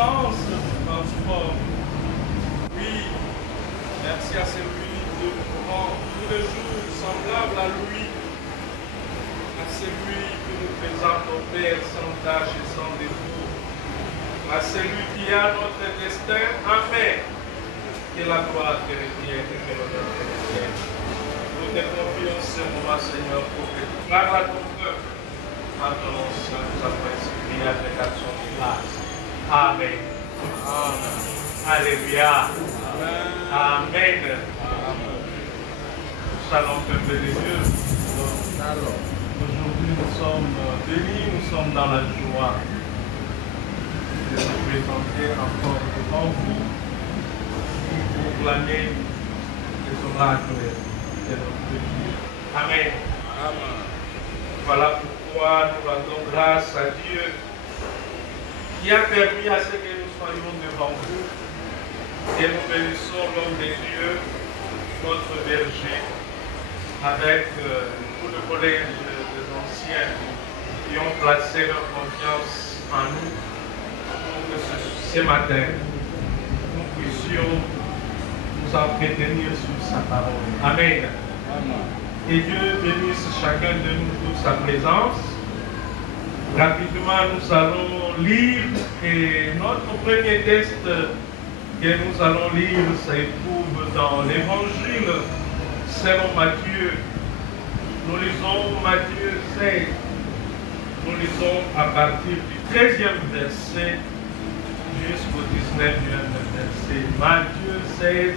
l'essence du transport. Oui, merci à celui qui nous rend tous les jours semblable à lui, à celui que nous présente au Père sans tâche et sans défaut, à celui qui a notre destin en main. Que la gloire te revienne et que l'honneur te revienne. Nous te confions ce moment, Seigneur, pour que tu parles à ton peuple. En ton nom, Seigneur, nous avons inscrit avec action de grâce. Amen. Amen. Alléluia. Amen. Amen. Amen. Shalom, peuple de Dieu. Aujourd'hui, nous sommes bénis, nous sommes dans la joie de nous présenter encore devant vous. Proclamer les oracles de notre Dieu. Amen. Amen. Voilà pourquoi nous rendons grâce à Dieu qui a permis à ce que nous soyons devant vous et nous bénissons l'homme de Dieu, notre berger, avec tout le collège des anciens qui ont placé leur confiance en nous pour que ce matin nous puissions nous entretenir sur sa parole. Amen. Amen. Et Dieu bénisse chacun de nous pour sa présence. Rapidement, nous allons lire et notre premier texte que nous allons lire se trouve dans l'évangile selon Matthieu. Nous lisons Matthieu 16. Nous lisons à partir du 13e verset jusqu'au 19e verset. Matthieu 16,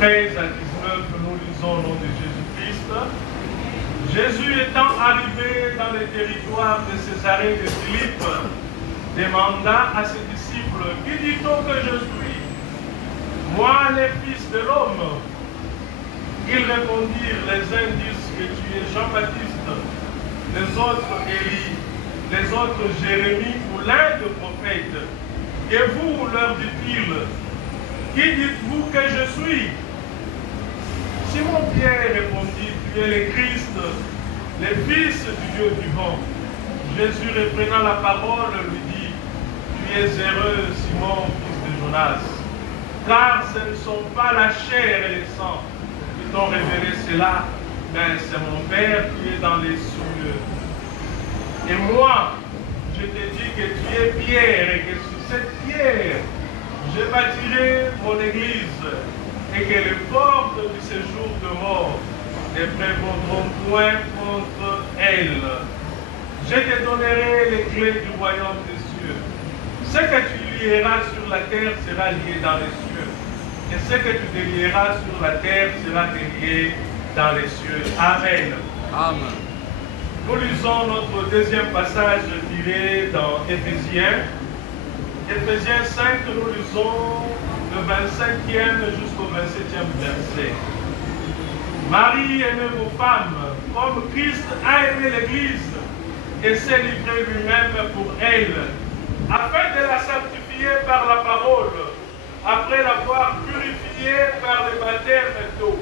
13 à 19, nous lisons au nom de Jésus-Christ. Jésus étant arrivé dans les territoires de Césarée de Philippe, demanda à ses disciples, qui dit-on que je suis? Moi, le Fils de l'homme. Ils répondirent, les uns disent que tu es Jean-Baptiste, les autres Élie, les autres Jérémie ou l'un des prophètes. Et vous, leur dit-il, qui dites-vous que je suis? Simon-Pierre répondit, tu es le Christ, le Fils du Dieu vivant. Jésus reprenant la parole lui dit, tu es heureux, Simon, fils de Jonas, car ce ne sont pas la chair et le sang qui t'ont révélé cela, mais c'est mon Père qui est dans les cieux. Et moi, je te dis que tu es Pierre et que sur cette pierre, je bâtirai mon église et que les portes du séjour de mort ne prévaudront point contre elle. Je te donnerai les clés du royaume des cieux. Ce que tu lieras sur la terre sera lié dans les cieux. Et ce que tu délieras sur la terre sera délié dans les cieux. Amen. Amen. Nous lisons notre deuxième passage tiré dans Éphésiens. Éphésiens 5, nous lisons le 25e jusqu'au 27e verset. Marie, aimez vos femmes, comme Christ a aimé l'Église et s'est livré lui-même pour elle, afin de la sanctifier par la parole, après l'avoir purifiée par le baptême d'eau,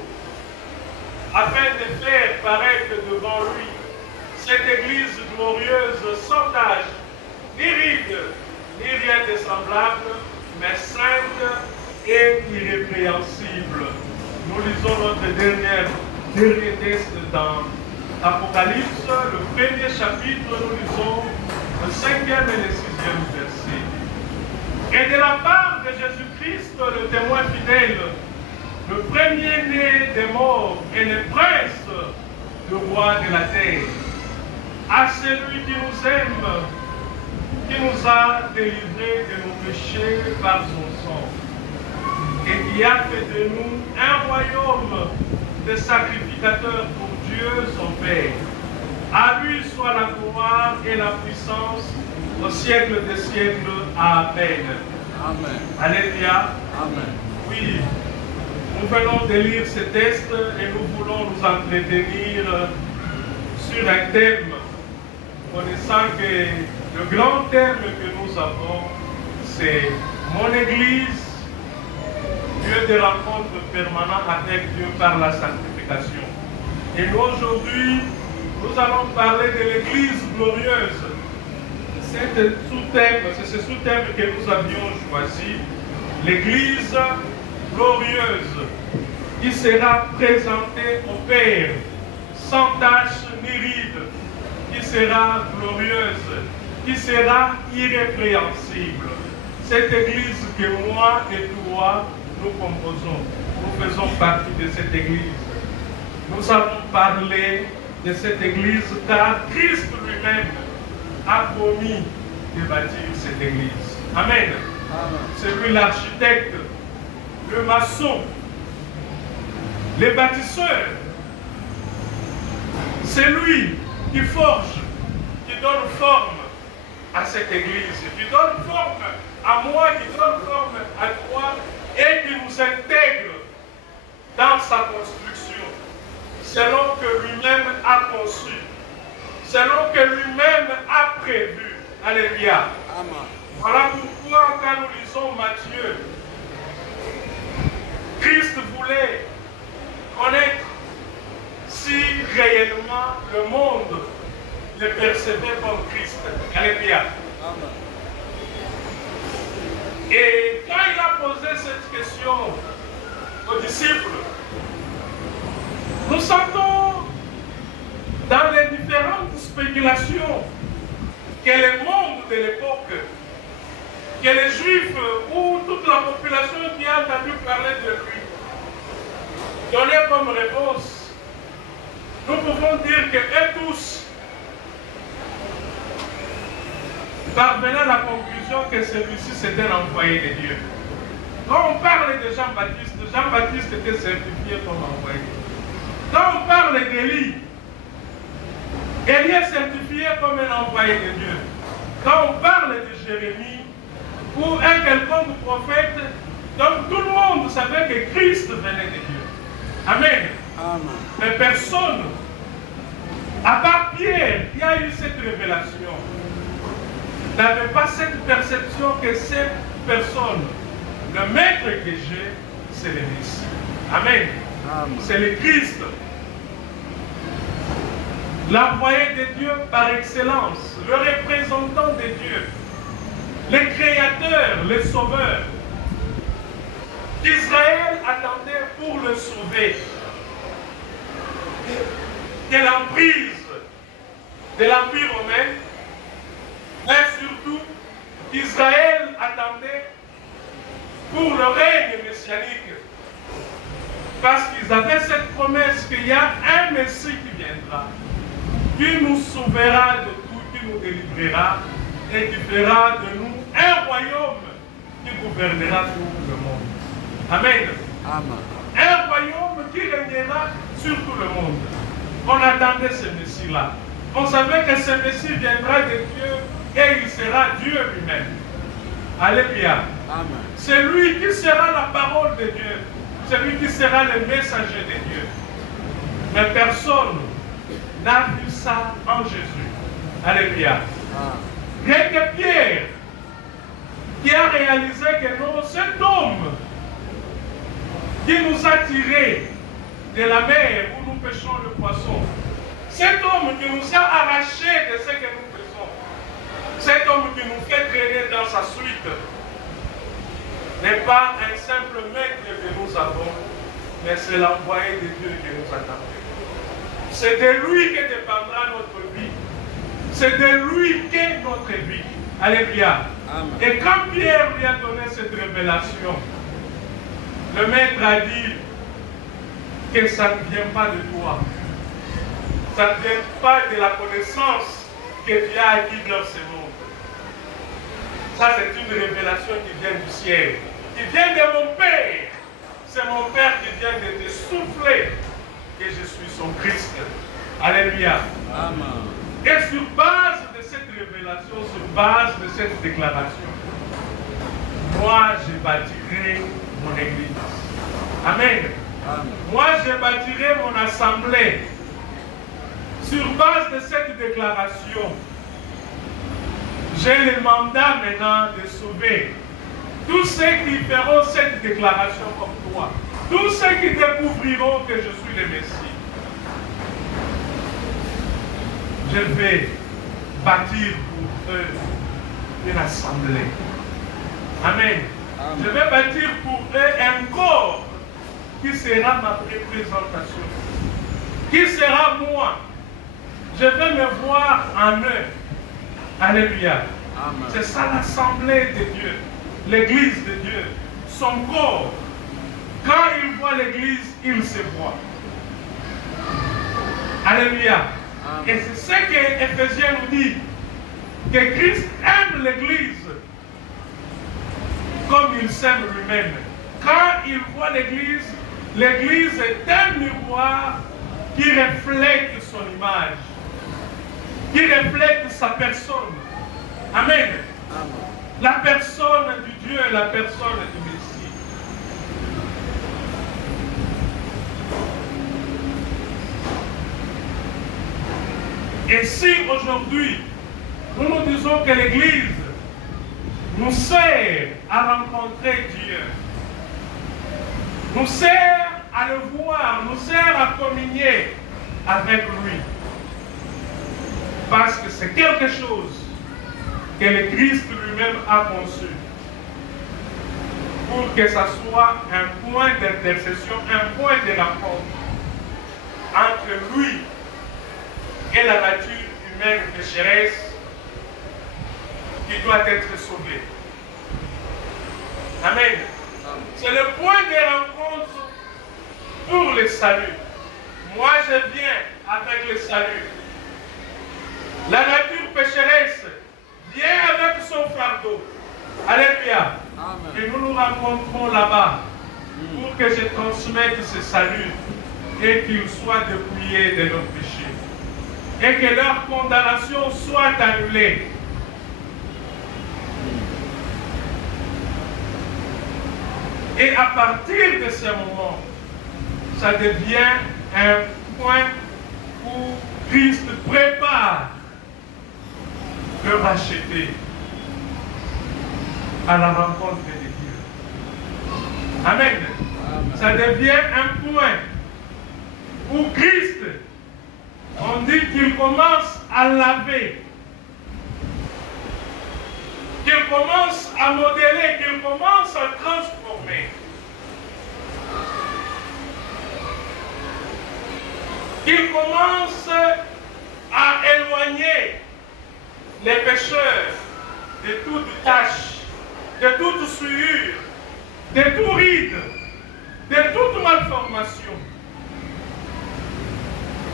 afin de faire paraître devant lui cette Église glorieuse, sans tache, ni ride, ni rien de semblable, mais sainte et irrépréhensible. Nous lisons notre dernier texte dans Apocalypse, le premier chapitre, nous lisons le 5e et le 6e verset. Et de la part de Jésus-Christ, le témoin fidèle, le premier-né des morts et le prince, le roi de la terre, à celui qui nous aime, qui nous a délivrés de nos péchés par son sang, et qui a fait de nous un royaume de sacrificateurs pour Dieu son Père. À lui soit la gloire et la puissance au siècle des siècles. Amen. Amen. Alléluia. Amen. Oui, nous venons de lire ce texte et nous voulons nous entretenir sur un thème, connaissant que le grand thème que nous avons, c'est mon Église, lieu de rencontre permanent avec Dieu par la sanctification. Et nous aujourd'hui, nous allons parler de l'Église glorieuse, C'est ce sous-thème que nous avions choisi, l'Église glorieuse, qui sera présentée au Père, sans tache ni ride, qui sera glorieuse, qui sera irrépréhensible. Cette Église que moi et toi, nous composons, nous faisons partie de cette Église. Nous avons parlé de cette Église car Christ lui-même a promis de bâtir cette Église. Amen. C'est lui l'architecte, le maçon, les bâtisseurs. C'est lui qui forge, qui donne forme à cette Église, qui donne forme à moi, qui donne forme à toi et qui nous intègre dans sa construction, selon que lui-même a conçu, selon que lui-même a prévu. Alléluia. Amen. Voilà pourquoi quand nous lisons Matthieu, Christ voulait connaître si réellement le monde le percevait comme Christ. Alléluia. Amen. Et quand il a posé cette question aux disciples, nous sentons dans les différentes spéculations que le monde de l'époque, que les Juifs ou toute la population qui a entendu parler de lui donnait comme réponse, nous pouvons dire qu'eux tous parvenaient à la conclusion que celui-ci c'était l'envoyé de Dieu. Quand on parle de Jean-Baptiste, Jean-Baptiste était certifié comme envoyé. Quand on parle d'Élie, Élie est certifié comme un envoyé de Dieu. Quand on parle de Jérémie ou un quelconque prophète, donc tout le monde savait que Christ venait de Dieu. Amen. Amen. Mais personne, à part Pierre, qui a eu cette révélation, n'avait pas cette perception que cette personne, le maître que j'ai, c'est le Messie. Amen. Amen. C'est le Christ. L'envoyé de Dieu par excellence, le représentant de Dieu, le créateur, le sauveur, qu'Israël attendait pour le sauver de l'emprise de l'Empire romain, mais surtout Israël attendait pour le règne messianique, parce qu'ils avaient cette promesse qu'il y a un Messie qui viendra, qui nous sauvera de tout, qui nous délivrera et qui fera de nous un royaume qui gouvernera tout le monde. Amen. Amen. Un royaume qui régnera sur tout le monde. On attendait ce Messie-là. On savait que ce Messie viendra de Dieu et il sera Dieu lui-même. Alléluia. Amen. C'est lui qui sera la parole de Dieu. C'est lui qui sera le messager de Dieu. Mais personne n'a vu ça en Jésus. Alléluia. Rien que Pierre qui a réalisé que non, cet homme qui nous a tirés de la mer où nous pêchons le poisson, cet homme qui nous a arrachés de ce que nous faisons, cet homme qui nous fait traîner dans sa suite, n'est pas un simple maître que nous avons, mais c'est l'envoyé de Dieu que nous attendons. C'est de lui que dépendra notre vie. C'est de lui qu'est notre vie. Alléluia. Amen. Et quand Pierre lui a donné cette révélation, le maître a dit que ça ne vient pas de toi. Ça ne vient pas de la connaissance que tu as acquis dans ce monde. Ça, c'est une révélation qui vient du ciel, qui vient de mon Père. C'est mon Père qui vient de te souffler que je suis son Christ. Alléluia. Amen. Et sur base de cette révélation, sur base de cette déclaration, moi, je bâtirai mon église. Amen. Amen. Moi, je bâtirai mon assemblée. Sur base de cette déclaration, j'ai le mandat maintenant de sauver tous ceux qui feront cette déclaration comme toi. Tous ceux qui découvriront que je suis le Messie. Je vais bâtir pour eux une assemblée. Amen. Amen. Je vais bâtir pour eux un corps qui sera ma représentation, qui sera moi. Je vais me voir en eux. Alléluia. Amen. C'est ça l'assemblée de Dieu, l'église de Dieu, son corps. Quand il voit l'église, il se voit. Alléluia. Amen. Et c'est ce que Éphésiens nous dit, que Christ aime l'église comme il s'aime lui-même. Quand il voit l'église, l'église est un miroir qui reflète son image, qui reflète sa personne. Amen. Amen. La personne du Dieu, la personne du Messie. Et si aujourd'hui, nous nous disons que l'Église nous sert à rencontrer Dieu, nous sert à le voir, nous sert à communier avec lui, parce que c'est quelque chose que le Christ lui-même a conçu pour que ça soit un point d'intercession, un point de rencontre entre lui et la nature humaine pécheresse qui doit être sauvée. Amen. C'est le point de rencontre pour le salut. Moi, je viens avec le salut. La nature pécheresse vient avec son fardeau. Alléluia. Amen. Et nous nous rencontrons là-bas pour que je transmette ce salut et qu'ils soient dépouillés de leurs péchés. Et que leur condamnation soit annulée. Et à partir de ce moment, ça devient un point où Christ prépare le racheté à la rencontre de Dieu. Amen. Amen. Ça devient un point où Christ, on dit qu'il commence à laver, qu'il commence à modeler, qu'il commence à transformer. Qu'il commence à éloigner les pécheurs de toute tâche, de toute souillure, de tout ride, de toute malformation.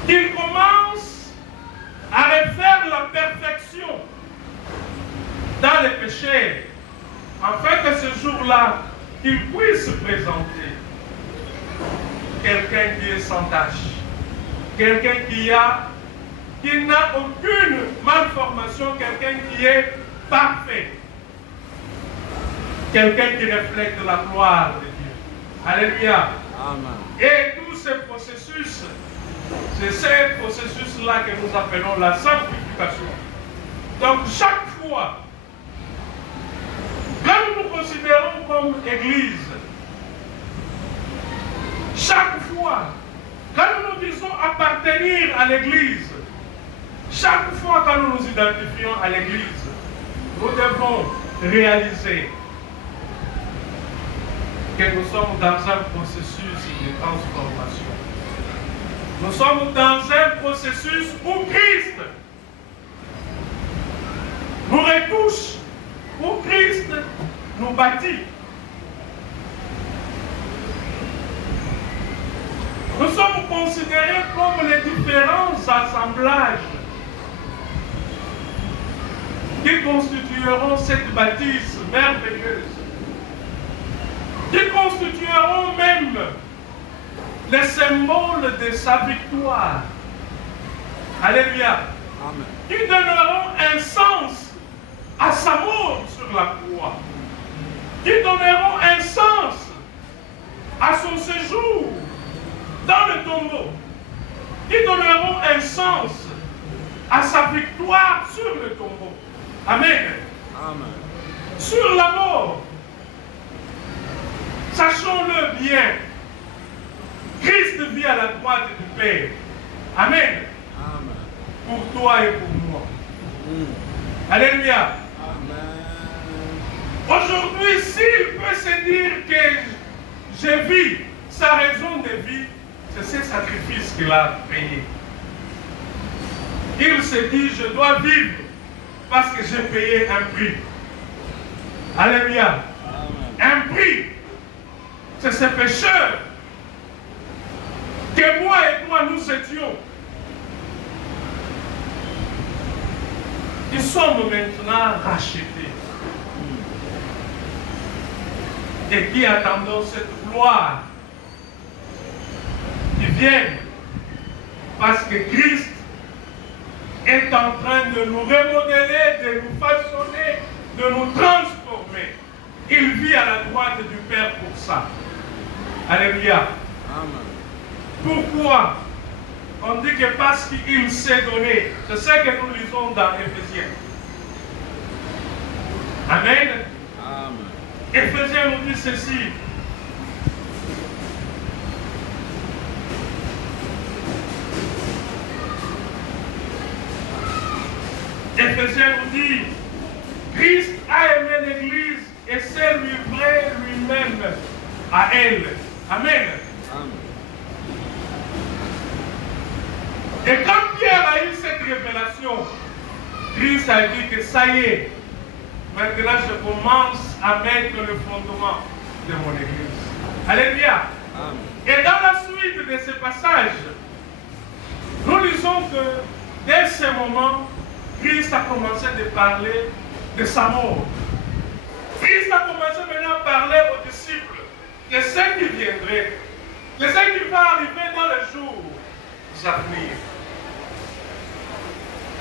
Qu'il commence à refaire la perfection dans les péchés, afin que ce jour-là, qu'il puisse présenter quelqu'un qui est sans tâche, quelqu'un qui n'a aucune malformation, quelqu'un qui est parfait, quelqu'un qui reflète la gloire de Dieu. Alléluia. Amen. Et tout ce processus, c'est ce processus-là que nous appelons la sanctification. Donc chaque fois, quand nous nous considérons comme Église, chaque fois, quand nous nous disons appartenir à l'Église, chaque fois que nous nous identifions à l'Église, nous devons réaliser que nous sommes dans un processus de transformation. Nous sommes dans un processus où Christ nous retouche, où Christ nous bâtit. Nous sommes considérés comme les différents assemblages qui constitueront cette bâtisse merveilleuse, qui constitueront même les symboles de sa victoire. Alléluia. Amen. Qui donneront un sens à sa mort sur la croix, qui donneront un sens à son séjour dans le tombeau, qui donneront un sens à sa victoire sur le tombeau. Amen. Amen. Sur la mort, sachons-le bien, Christ vit à la droite du Père. Amen. Amen. Pour toi et pour moi. Alléluia. Amen. se dire que je vis, sa raison de vie, c'est ce sacrifice qu'il a payé. Il se dit, je dois vivre parce que j'ai payé un prix. Alléluia. Un prix. C'est ce pécheur que moi et toi nous étions. Ils sommes maintenant rachetés. Et qui attendons cette gloire qui vienne parce que Christ est en train de nous remodeler, de nous façonner, de nous transformer. Il vit à la droite du Père pour ça. Alléluia. Amen. Pourquoi? On dit que parce qu'il s'est donné. C'est ce que nous lisons dans Éphésiens. Amen. Amen. Éphésiens nous dit ceci. Éphésiens nous dit, Christ a aimé l'Église et s'est livré lui-même à elle. Amen. Amen. Et quand Pierre a eu cette révélation, Christ a dit que ça y est, maintenant je commence à mettre le fondement de mon Église. Alléluia. Amen. Et dans la suite de ce passage, nous lisons que dès ce moment, Christ a commencé de parler de sa mort. Christ a commencé maintenant à parler aux disciples de ce qui viendrait, de ce qui va arriver dans les jours à venir.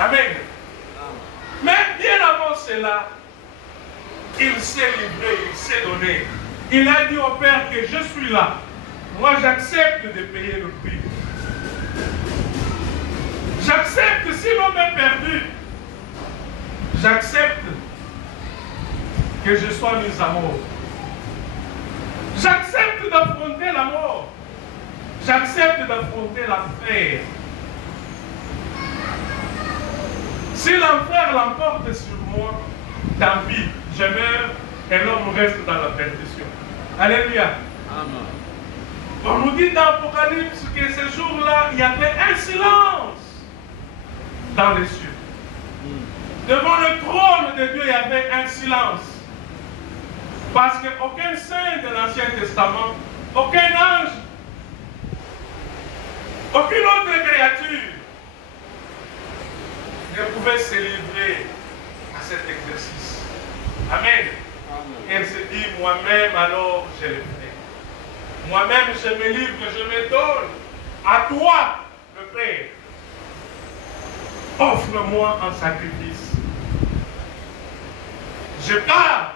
Amen. Mais bien avant cela, il s'est livré, il s'est donné. Il a dit au Père que je suis là. Moi, j'accepte de payer le prix. J'accepte si l'homme est perdu. J'accepte que je sois mis à mort. J'accepte d'affronter la mort. J'accepte d'affronter l'enfer. Si l'enfer l'emporte sur moi, tant pis, je meurs et l'homme reste dans la perdition. Alléluia. Amen. On nous dit dans l'Apocalypse que ce jour-là, il y avait un silence dans les cieux. Devant le trône de Dieu, il y avait un silence. Parce qu'aucun saint de l'Ancien Testament, aucun ange, aucune autre créature ne pouvait se livrer à cet exercice. Amen. Et elle se dit, moi-même alors je le ferai. Moi-même je me livre, je me donne à toi, le Père. Offre-moi un sacrifice. Je pars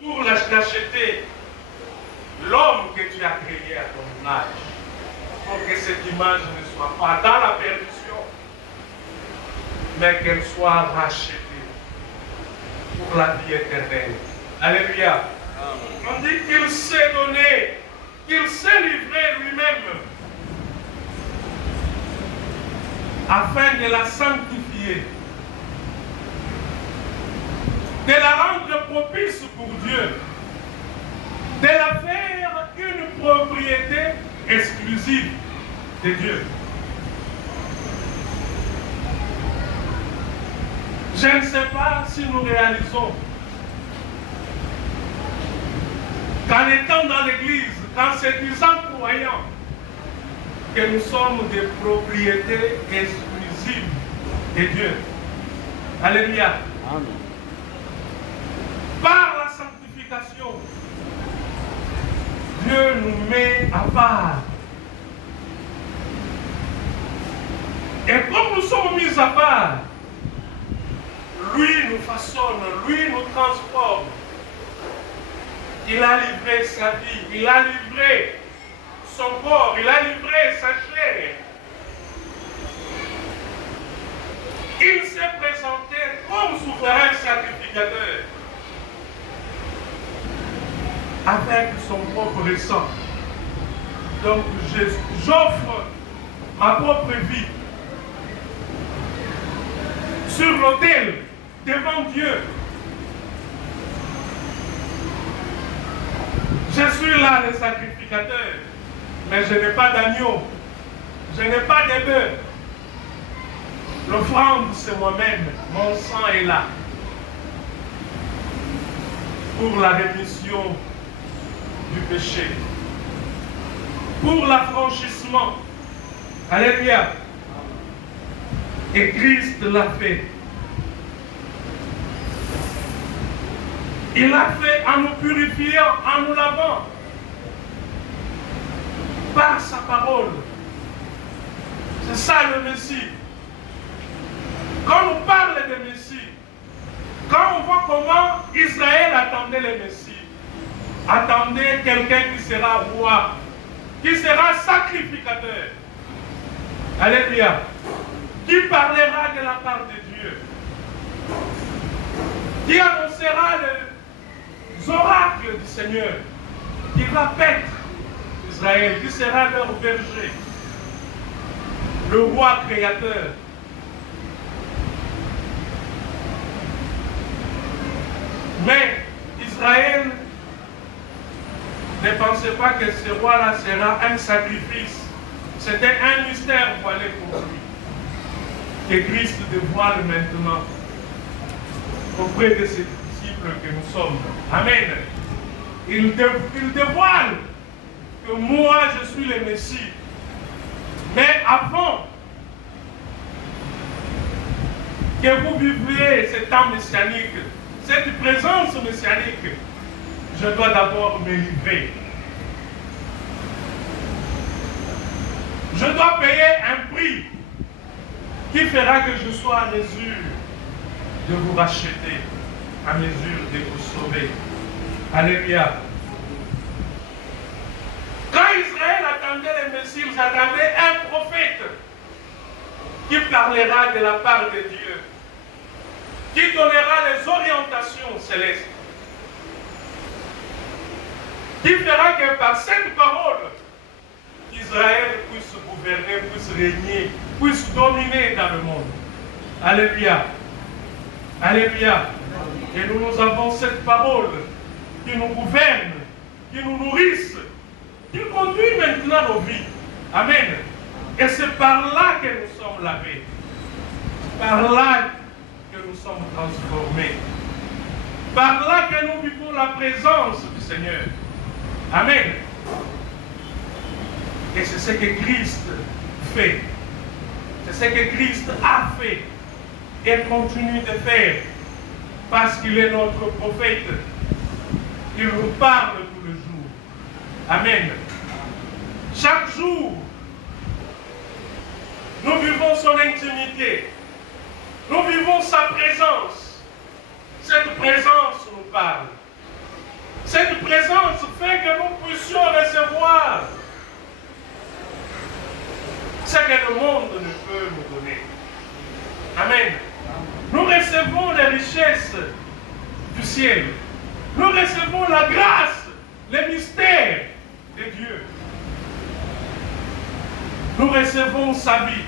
pour l'acheter, l'homme que tu as créé à ton âge, pour que cette image ne soit pas dans la perdition, mais qu'elle soit rachetée pour la vie éternelle. Alléluia. On dit qu'il s'est donné, qu'il s'est livré lui-même afin de la sanctifier, de la rendre propice pour Dieu, de la faire une propriété exclusive de Dieu. Je ne sais pas si nous réalisons qu'en étant dans l'Église, qu'en se disant croyants, que nous sommes des propriétés exclusives de Dieu. Alléluia. Amen. Par la sanctification, Dieu nous met à part. Et comme nous sommes mis à part, lui nous façonne, lui nous transforme. Il a livré sa vie, il a livré son corps, il a livré sa chair. Il s'est présenté comme souverain sacrificateur avec son propre sang. Donc j'offre ma propre vie sur l'autel devant Dieu. Je suis là le sacrificateur, mais je n'ai pas d'agneau, je n'ai pas de bœuf. L'offrande, c'est moi-même, mon sang est là pour la rémission du péché, pour l'affranchissement. Alléluia. Et Christ l'a fait. Il l'a fait en nous purifiant, en nous lavant par sa parole. C'est ça le Messie. Quand on parle de Messie, quand on voit comment Israël attendait le Messie, attendait quelqu'un qui sera roi, qui sera sacrificateur. Alléluia. Qui parlera de la part de Dieu, qui annoncera les oracles du Seigneur, qui va paître Israël, qui sera leur berger, le roi créateur. Mais Israël ne pensait pas que ce roi-là sera un sacrifice. C'était un mystère voilé pour lui, que Christ dévoile maintenant auprès de ses disciples que nous sommes. Amen. Il dévoile que moi je suis le Messie. Mais avant que vous viviez ce temps messianique, cette présence messianique, je dois d'abord me livrer. Je dois payer un prix qui fera que je sois à mesure de vous racheter, à mesure de vous sauver. Alléluia. Quand Israël attendait le Messie, ils attendaient un prophète qui parlera de la part de Dieu, qui donnera les orientations célestes, qui fera que par cette parole, Israël puisse gouverner, puisse régner, puisse dominer dans le monde. Alléluia. Alléluia. Et nous avons cette parole qui nous gouverne, qui nous nourrisse, qui conduit maintenant nos vies. Amen. Et c'est par là que nous sommes lavés. Par là que nous sommes transformés. Par là que nous vivons la présence du Seigneur. Amen. Et c'est ce que Christ fait. C'est ce que Christ a fait et continue de faire. Parce qu'il est notre prophète. Il nous parle tous les jours. Amen. Chaque jour, nous vivons son intimité. Nous vivons sa présence. Cette présence nous parle. Cette présence fait que nous puissions recevoir ce que le monde ne peut nous donner. Amen. Nous recevons les richesses du ciel. Nous recevons la grâce, les mystères de Dieu. Nous recevons sa vie.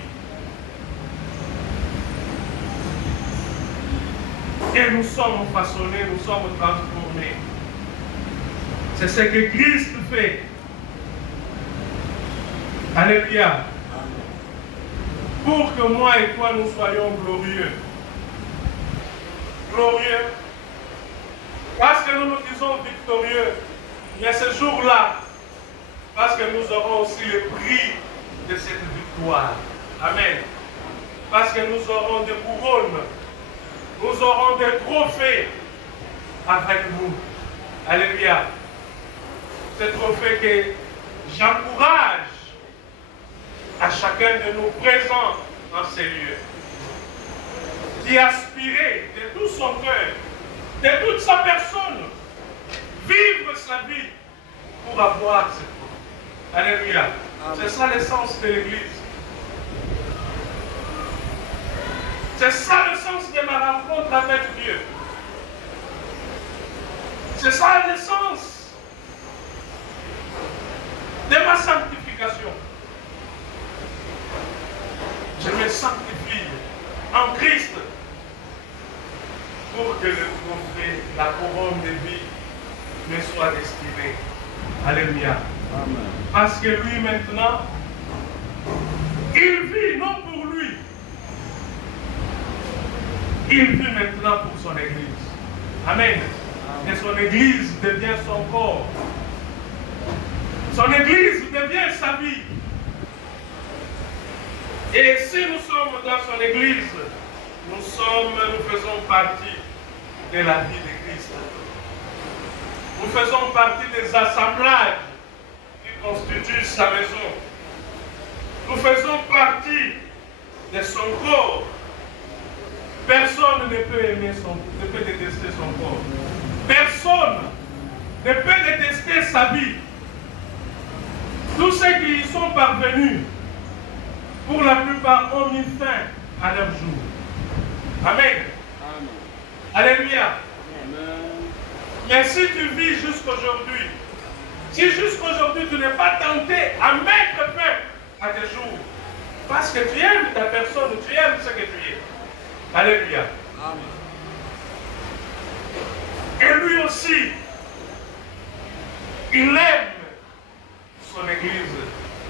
Et nous sommes façonnés, nous sommes transformés. C'est ce que Christ fait. Alléluia. Pour que moi et toi nous soyons glorieux. Glorieux. Parce que nous nous disons victorieux. Mais ce jour-là, parce que nous aurons aussi le prix de cette victoire. Amen. Parce que nous aurons des couronnes. Nous aurons des trophées avec nous. Alléluia. Ces trophées que j'encourage à chacun de nous présents dans ces lieux, d'y aspirer de tout son cœur, de toute sa personne, vivre sa vie pour avoir cette foi. Alléluia. C'est ça l'essence de l'Église. C'est ça le sens de ma rencontre avec Dieu. C'est ça l'essence de ma sanctification. Je me sanctifie en Christ pour que le trophée, la couronne de vie me soit destinée. Alléluia. Amen. Parce que lui maintenant, il vit non pour lui. Il vit maintenant pour son Église. Amen. Et son Église devient son corps. Son Église devient sa vie. Et si nous sommes dans son Église, nous faisons partie de la vie de Christ. Nous faisons partie des assemblages qui constituent sa maison. Nous faisons partie de son corps. Personne ne peut détester son corps. Personne ne peut détester sa vie. Tous ceux qui y sont parvenus, pour la plupart, ont mis fin à leur jour. Amen. Amen. Alléluia. Amen. Mais si tu vis jusqu'aujourd'hui, si jusqu'aujourd'hui tu n'es pas tenté à mettre fin à tes jours, parce que tu aimes ta personne, tu aimes ce que tu es. Alléluia. Amen. Et lui aussi, il aime son Église.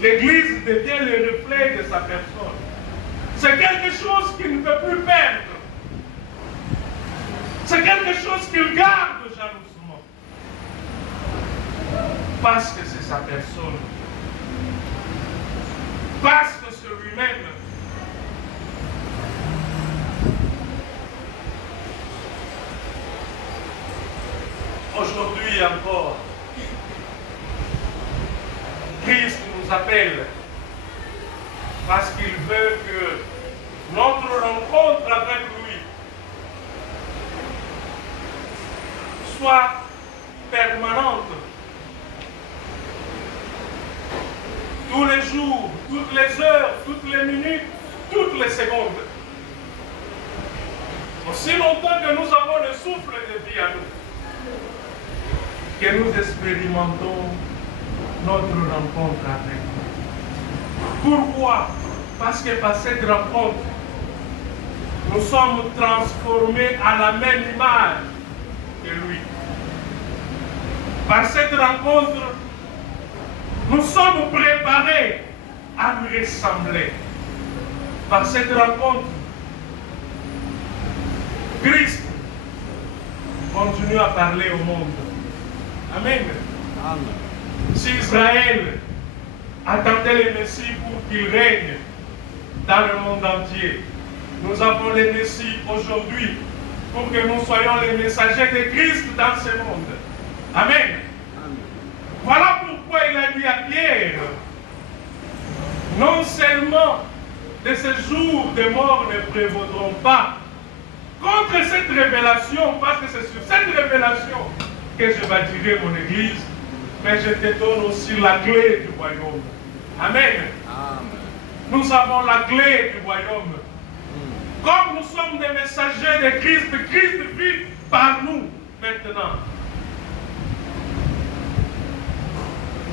L'Église devient le reflet de sa personne. C'est quelque chose qu'il ne peut plus perdre. C'est quelque chose qu'il garde jalousement. Parce que c'est sa personne. Parce que c'est lui-même. Aujourd'hui encore, Christ nous appelle parce qu'il veut que notre rencontre avec lui soit permanente. Tous les jours, toutes les heures, toutes les minutes, toutes les secondes. Aussi longtemps que nous avons le souffle de vie à nous, que nous expérimentons notre rencontre avec lui. Pourquoi? Parce que par cette rencontre, nous sommes transformés à la même image que lui. Par cette rencontre, nous sommes préparés à lui ressembler. Par cette rencontre, Christ continue à parler au monde. Amen. Amen. Si Israël attendait le Messie pour qu'il règne dans le monde entier, nous avons le Messie aujourd'hui pour que nous soyons les messagers de Christ dans ce monde. Amen. Amen. Voilà pourquoi il a dit à Pierre, non seulement de ces jours de mort ne prévaudront pas contre cette révélation, parce que c'est sur cette révélation que je bâtirai mon église, mais je te donne aussi la clé du royaume. Amen. Amen. Nous avons la clé du royaume. Comme nous sommes des messagers de Christ, Christ vit par nous maintenant.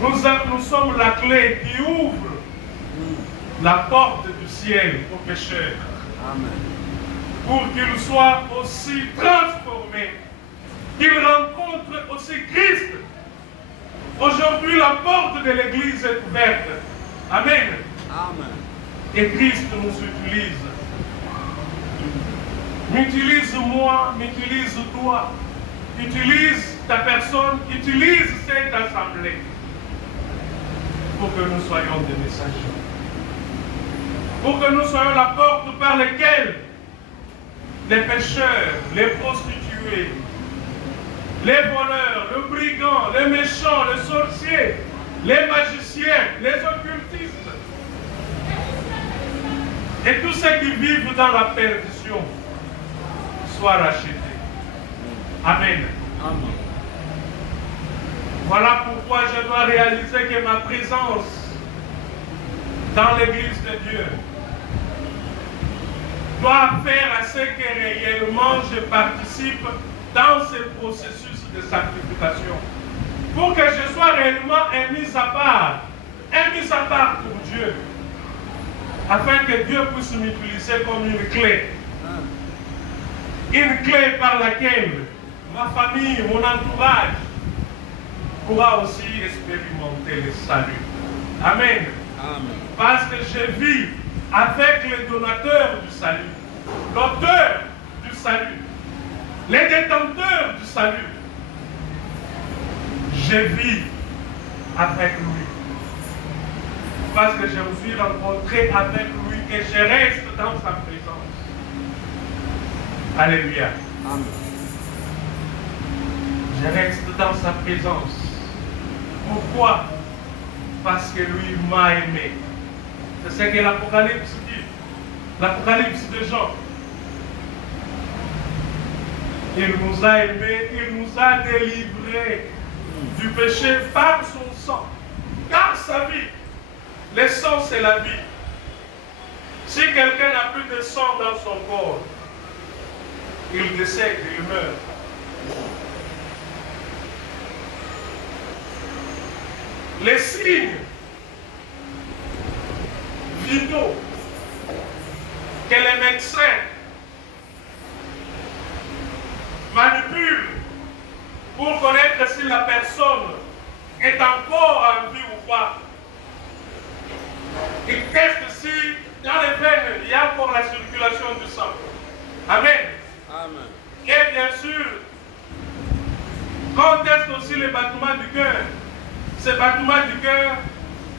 Nous sommes la clé qui ouvre la porte du ciel aux pécheurs. Amen. Pour qu'ils soient aussi transformés, qu'ils rencontrent aussi Christ. Aujourd'hui, la porte de l'église est ouverte. Amen. Amen. Et Christ nous utilise. M'utilise-moi, m'utilise-toi. Utilise ta personne, utilise cette assemblée pour que nous soyons des messagers. Pour que nous soyons la porte par laquelle les pécheurs, les prostituées, les voleurs, les brigands, les méchants, les sorciers, les magiciens, les occultistes et tous ceux qui vivent dans la perdition soient rachetés. Amen. Amen. Voilà pourquoi je dois réaliser que ma présence dans l'église de Dieu doit faire à ce que réellement je participe dans ce processus de sanctification. Pour que je sois réellement un mis à part pour Dieu, afin que Dieu puisse m'utiliser comme une clé. Une clé par laquelle ma famille, mon entourage, pourra aussi expérimenter le salut. Amen. Amen. Parce que je vis avec le donateur du salut, l'auteur du salut, les détenteurs du salut. Je vis avec lui. Parce que je me suis rencontré avec lui et je reste dans sa présence. Alléluia. Amen. Je reste dans sa présence. Pourquoi? Parce que lui m'a aimé. C'est ce que l'Apocalypse dit. L'Apocalypse de Jean. Il nous a aimés, il nous a délivrés du péché par son sang. Car sa vie, le sang c'est la vie. Si quelqu'un n'a plus de sang dans son corps, il décède, il meurt. Les signes vitaux que les médecins manipulent pour connaître si la personne est encore en vie ou pas. Ils testent si dans les veines il y a encore la circulation du sang. Amen. Amen. Et bien sûr, quand on teste aussi les battements du cœur, ce battement du cœur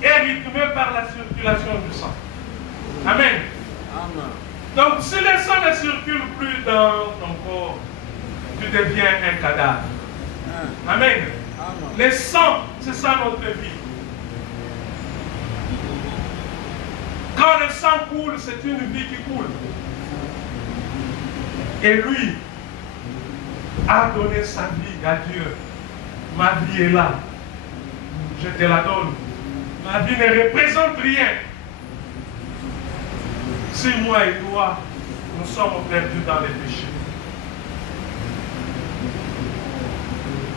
est rythmé par la circulation du sang. Amen. Amen. Donc, si le sang ne circule plus dans ton corps, tu deviens un cadavre. Amen. Amen. Le sang, c'est ça notre vie. Quand le sang coule, c'est une vie qui coule. Et lui a donné sa vie à Dieu. Ma vie est là. Je te la donne. Ma vie ne représente rien. Si moi et toi, nous sommes perdus dans les péchés.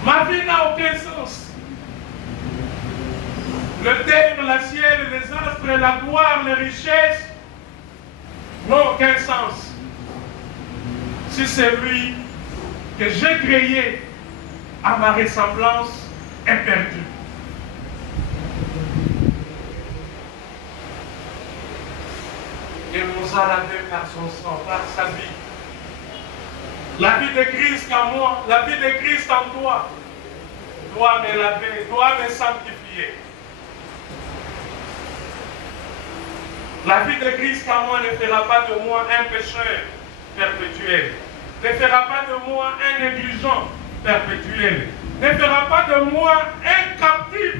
Ma vie n'a aucun sens. Le terre, le ciel, les astres, la gloire, les richesses n'ont aucun sens. Si celui que j'ai créé à ma ressemblance est perdu. Il nous a lavé par son sang, par sa vie. La vie de Christ en moi, la vie de Christ en toi, doit me laver, doit me sanctifier. La vie de Christ en moi ne fera pas de moi un pécheur perpétuel, ne fera pas de moi un négligent perpétuel, ne fera pas de moi un captif,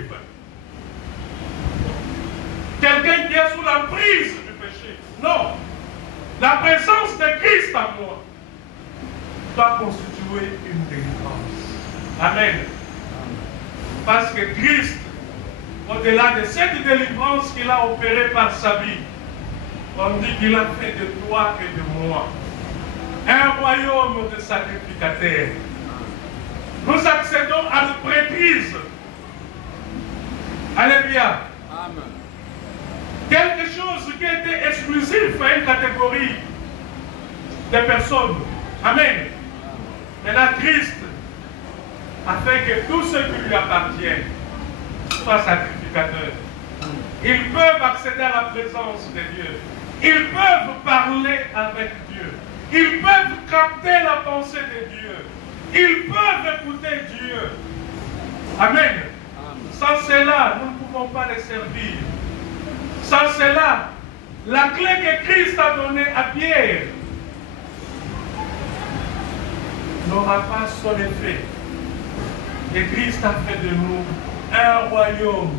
quelqu'un qui est sous la prise du péché. Non, la présence de Christ en moi doit constituer une délivrance. Amen. Parce que Christ, au-delà de cette délivrance qu'il a opérée par sa vie, on dit qu'il a fait de toi et de moi un royaume de sacrificateurs. Nous accédons à la prêtrise. Alléluia. Amen. Quelque chose qui était exclusif à une catégorie de personnes. Amen. Maintenant, Christ a fait que tous ceux qui lui appartiennent soient sacrificateurs. Ils peuvent accéder à la présence de Dieu. Ils peuvent parler avec Dieu. Ils peuvent capter la pensée de Dieu. Ils peuvent écouter Dieu. Amen. Sans cela, nous ne pouvons pas les servir. Sans cela, la clé que Christ a donnée à Pierre n'aura pas son effet. Et Christ a fait de nous un royaume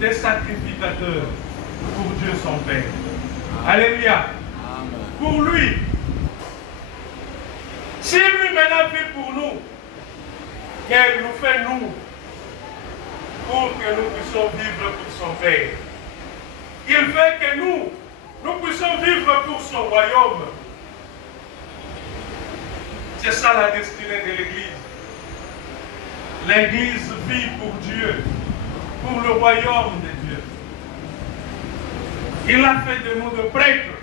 de sacrificateurs pour Dieu son Père. Alléluia. Amen. Pour lui, si lui maintenant vit pour nous, qu'elle nous fait nous, pour que nous puissions vivre pour son Père. Il fait que nous puissions vivre pour son royaume. C'est ça la destinée de l'Église. L'Église vit pour Dieu, pour le royaume de Dieu. Il a fait de nous de prêtres.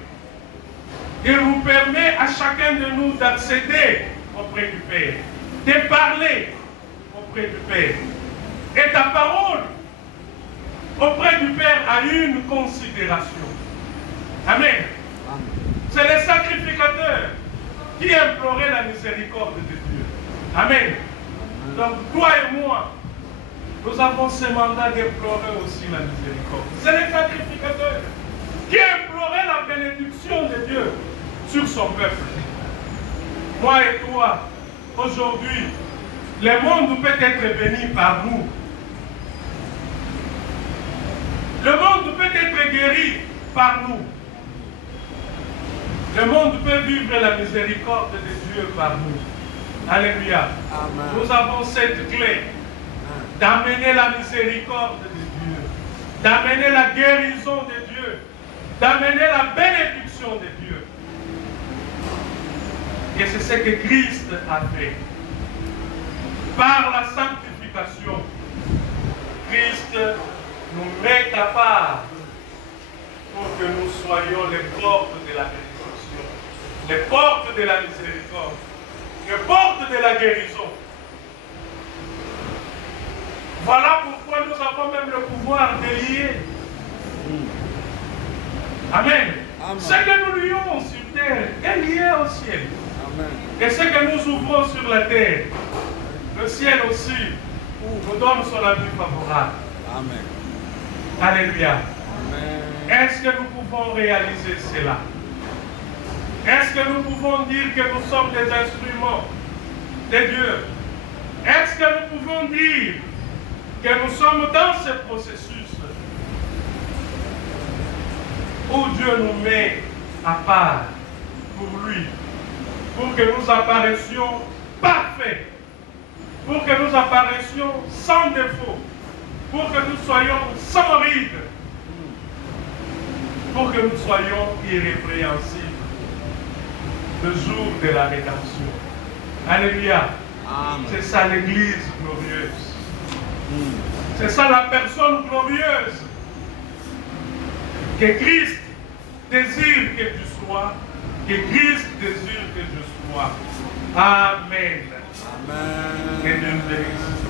Il nous permet à chacun de nous d'accéder auprès du Père, de parler auprès du Père. Et ta parole auprès du Père a une considération. Amen. C'est les sacrificateurs qui imploraient la miséricorde de Dieu. Amen. Donc toi et moi, nous avons ce mandat d'implorer aussi la miséricorde. C'est les sacrificateurs qui imploraient la bénédiction de Dieu sur son peuple. Moi et toi, aujourd'hui, le monde peut être béni par nous. Le monde peut être guéri par nous. Le monde peut vivre la miséricorde de Dieu par nous. Alléluia. Amen. Nous avons cette clé d'amener la miséricorde de Dieu, d'amener la guérison de Dieu, d'amener la bénédiction de Dieu. Et c'est ce que Christ a fait. Par la sanctification, Christ nous met à part pour que nous soyons les portes de la bénédiction, les portes de la miséricorde, les portes de la guérison. Voilà pourquoi nous avons même le pouvoir de lier. Amen. Amen. Ce que nous lions sur terre est lié au ciel. Amen. Et ce que nous ouvrons sur la terre, le ciel aussi nous donne son avis favorable. Amen. Alléluia. Amen. Est-ce que nous pouvons réaliser cela? Est-ce que nous pouvons dire que nous sommes des instruments de Dieu? Est-ce que nous pouvons dire que nous sommes dans ce processus où Dieu nous met à part pour lui, pour que nous apparaissions parfaits, pour que nous apparaissions sans défaut, pour que nous soyons sans ride, pour que nous soyons irrépréhensibles le jour de la rédemption. Alléluia. Amen. C'est ça l'église glorieuse. C'est ça la personne glorieuse que Christ désire que tu sois, que Christ désire que je sois. Amen. Amen. Que Dieu nous bénisse.